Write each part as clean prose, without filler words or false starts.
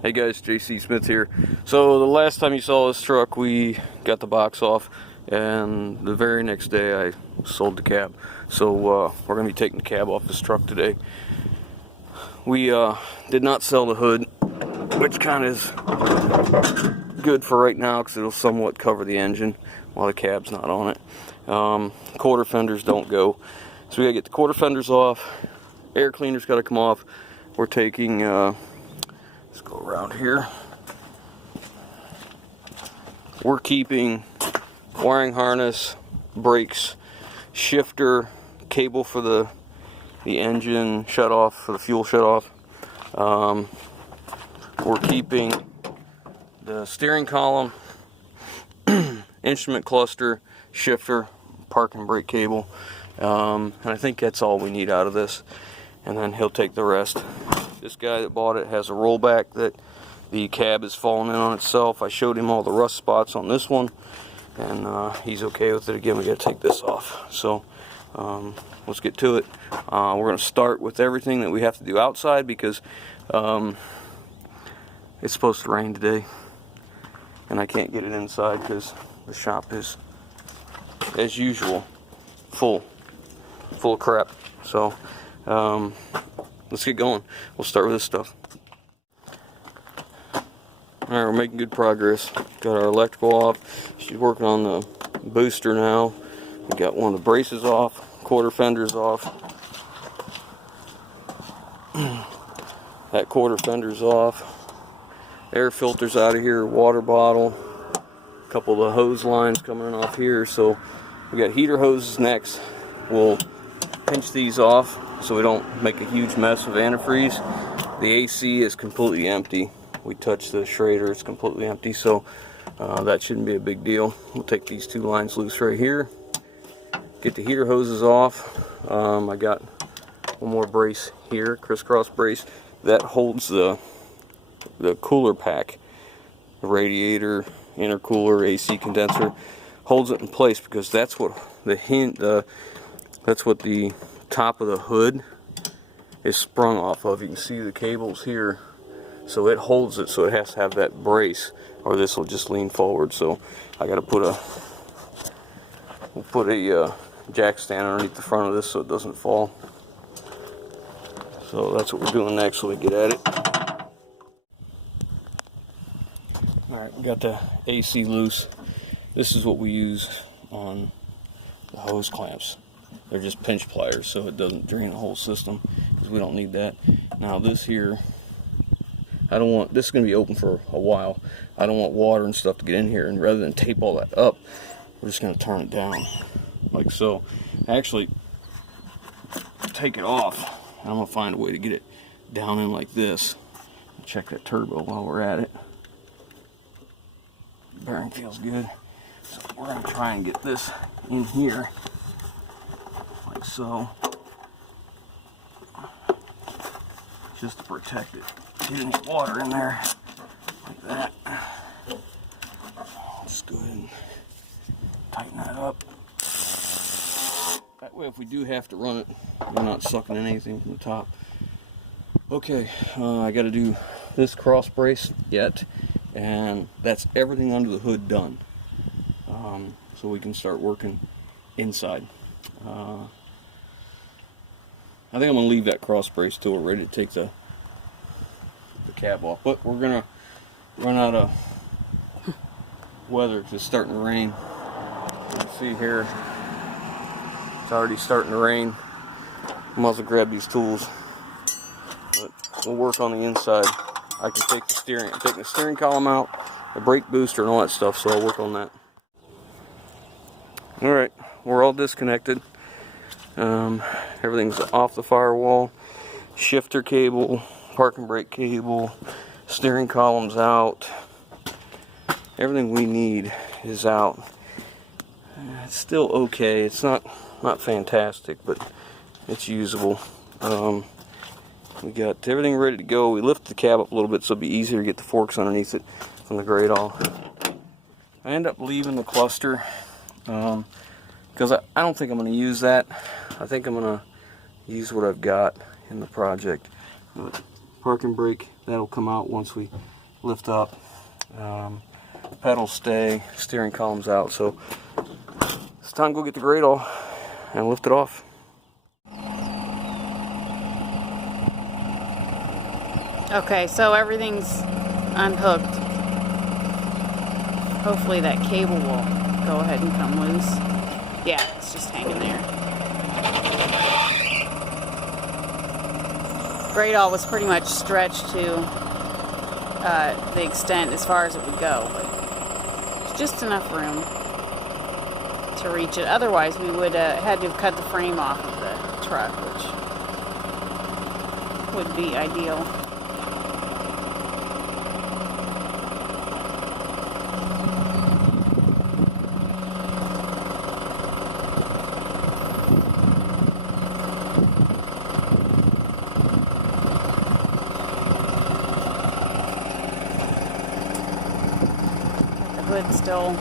Hey guys, JC Smith here. So the last time you saw this truck, we got the box off, and the very next day I sold the cab. So we're going to be taking the cab off this truck today. We did not sell the hood, which kind of is good for right now because it'll somewhat cover the engine while the cab's not on it. Quarter fenders don't go. So we got to get the quarter fenders off. Air cleaner's got to come off. We're taking... let's go around here. We're keeping wiring harness, brakes, shifter, cable for the engine shut off, for the fuel shut off. We're keeping the steering column, instrument cluster, shifter, park and brake cable, and I think that's all we need out of this, and then he'll take the rest. This guy that bought it has a rollback that the cab is falling in on itself. I showed him all the rust spots on this one, and he's okay with it. Again, we got to take this off. So let's get to it. We're going to start with everything that we have to do outside because it's supposed to rain today, and I can't get it inside because the shop is, as usual, full of crap. So let's get going. We'll start with this stuff. Alright, we're making good progress. Got our electrical off. She's working on the booster now. We got one of the braces off, quarter fenders off. That quarter fender's off. Air filter's out of here, water bottle. A couple of the hose lines coming off here. So we got heater hoses next. We'll pinch these off so we don't make a huge mess of antifreeze. The AC is completely empty. We touched the Schrader, it's completely empty, so that shouldn't be a big deal. We'll take these two lines loose right here. Get the heater hoses off. I got one more brace here, crisscross brace, that holds the cooler pack. The radiator, intercooler, AC condenser, holds it in place because that's what the top of the hood is sprung off of. You can see the cables here, so it holds it, so it has to have that brace or this will just lean forward. So I got to put a jack stand underneath the front of this so it doesn't fall. So that's what we're doing next, so we get at it. Alright, we got the AC loose. This is what we use on the hose clamps. They're just pinch pliers, so it doesn't drain the whole system, because we don't need that. Now this here, this is going to be open for a while. I don't want water and stuff to get in here, and rather than tape all that up, we're just going to turn it down, like so. Actually, take it off, and I'm going to find a way to get it down in like this. Check that turbo while we're at it. Bearing feels good. So we're going to try and get this in here. Like so, just to protect it. Get any water in there, like that. Just go ahead and tighten that up. That way, if we do have to run it, we're not sucking in anything from the top. Okay, I got to do this cross brace yet, and that's everything under the hood done. So we can start working inside. I think I'm going to leave that cross brace till we're ready to take the cab off. But we're going to run out of weather because it's starting to rain. You can see here, it's already starting to rain. I might as well grab these tools. But we'll work on the inside. I can take the steering. I'm taking the steering column out, the brake booster and all that stuff, so I'll work on that. Alright, we're all disconnected. Everything's off the firewall. Shifter cable, park and brake cable, steering column's out. Everything we need is out. It's still okay. It's not fantastic, but it's usable. We got everything ready to go. We lifted the cab up a little bit so it'll be easier to get the forks underneath it from the grade off. I end up leaving the cluster because I don't think I'm going to use that. I think I'm going to use what I've got in the project. But parking brake, that'll come out once we lift up. Pedals stay, steering column's out, so it's time to go get the grate all and lift it off. Okay, so everything's unhooked. Hopefully that cable will go ahead and come loose. Yeah, it's just hanging there. Grate all was pretty much stretched to the extent as far as it would go, but it's just enough room to reach it. Otherwise, we would had to have cut the frame off of the truck, which would be ideal. Hood still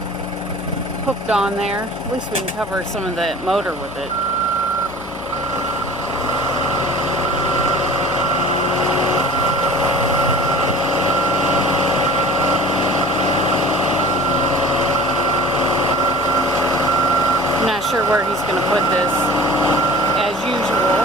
hooked on there. At least we can cover some of the motor with it. I'm not sure where he's going to put this, as usual.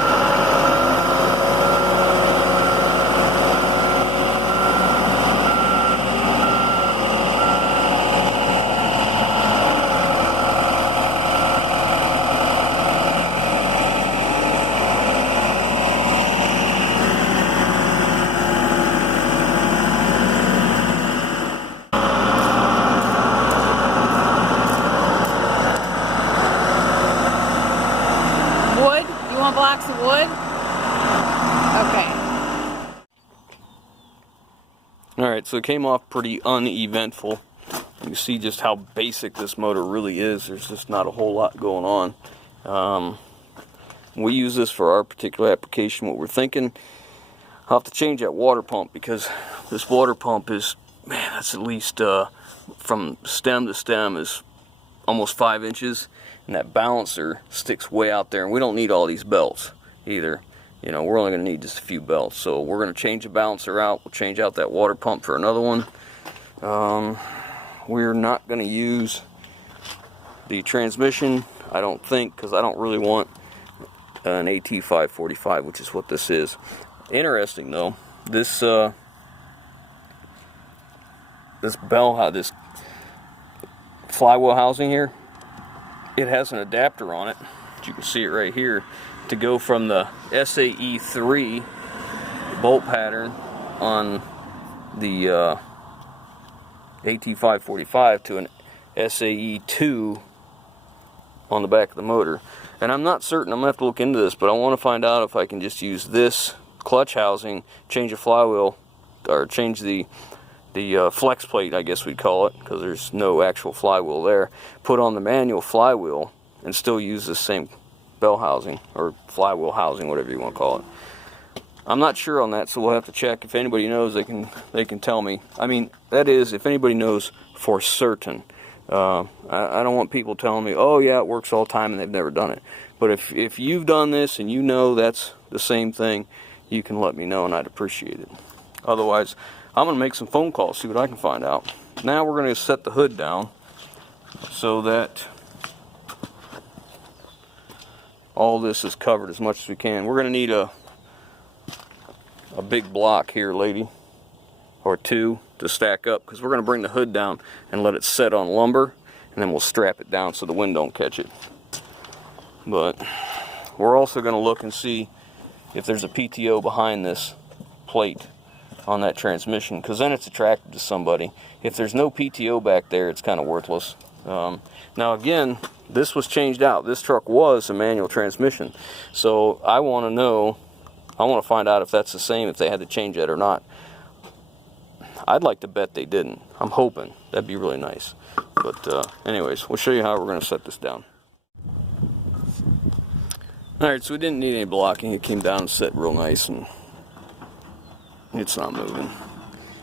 Blocks of wood? Okay. Alright, so it came off pretty uneventful. You can see just how basic this motor really is. There's just not a whole lot going on. We use this for our particular application. What we're thinking, I'll have to change that water pump, because this water pump is, man, that's at least from stem to stem is almost 5 inches. And that balancer sticks way out there, and we don't need all these belts either. You know, we're only going to need just a few belts. So we're going to change the balancer out. We'll change out that water pump for another one. We're not going to use the transmission, I don't think, because I don't really want an AT545, which is what this is. Interesting though, this this flywheel housing here, it has an adapter on it, you can see it right here, to go from the SAE3 bolt pattern on the AT545 to an SAE2 on the back of the motor. And I'm not certain, I'm going to have to look into this, but I want to find out if I can just use this clutch housing, change the flywheel, or change the flex plate, I guess we'd call it, because there's no actual flywheel there, put on the manual flywheel and still use the same bell housing or flywheel housing, whatever you want to call it. I'm not sure on that, so we'll have to check. If anybody knows, they can tell me. I mean, that is, if anybody knows for certain. I don't want people telling me, oh yeah, it works all the time, and they've never done it. But if you've done this and you know that's the same thing, you can let me know, and I'd appreciate it. Otherwise, I'm going to make some phone calls, see what I can find out. Now we're going to set the hood down so that all this is covered as much as we can. We're going to need a big block here, lady, or two to stack up, because we're going to bring the hood down and let it set on lumber, and then we'll strap it down so the wind don't catch it. But we're also going to look and see if there's a PTO behind this plate on that transmission, because then it's attractive to somebody. If there's no PTO back there, it's kind of worthless. Now again, this was changed out. This truck was a manual transmission, so I want to know, I want to find out if that's the same, if they had to change that or not. I'd like to bet they didn't. I'm hoping. That'd be really nice. But anyways, we'll show you how we're going to set this down. Alright, so we didn't need any blocking. It came down and set real nice, and it's not moving.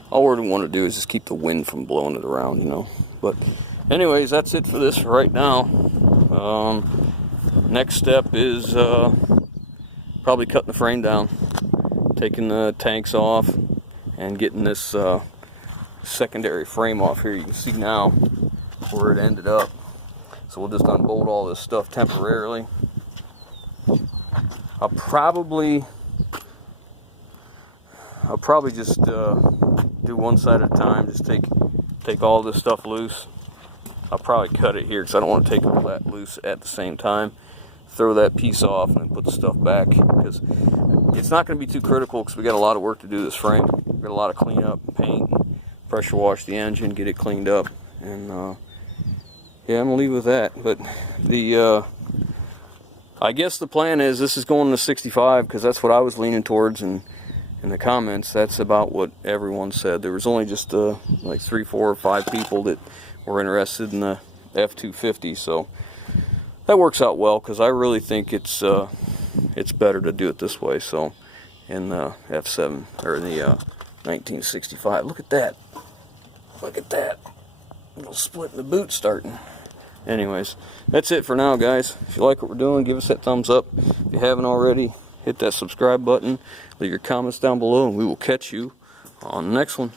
All we're going to want to do is just keep the wind from blowing it around, you know. But anyways, that's it for this for right now. Next step is probably cutting the frame down taking the tanks off and getting this secondary frame off here. You can see now where it ended up. So we'll just unbolt all this stuff temporarily. I'll probably just do one side at a time. Just take all this stuff loose. I'll probably cut it here because I don't want to take all that loose at the same time. Throw that piece off and then put the stuff back, because it's not going to be too critical because we got a lot of work to do this frame. We've got a lot of cleanup, paint, pressure wash the engine, get it cleaned up, and yeah, I'm gonna leave it with that. But the I guess the plan is this is going to 65 because that's what I was leaning towards, and in the comments that's about what everyone said. There was only just like 3, 4, or 5 people that were interested in the F250, so that works out well because I really think it's better to do it this way. So in the F7 or the 1965, look at that, little split in the boot starting. Anyways, that's it for now, guys. If you like what we're doing, give us that thumbs up. If you haven't already, hit that subscribe button, leave your comments down below, and we will catch you on the next one.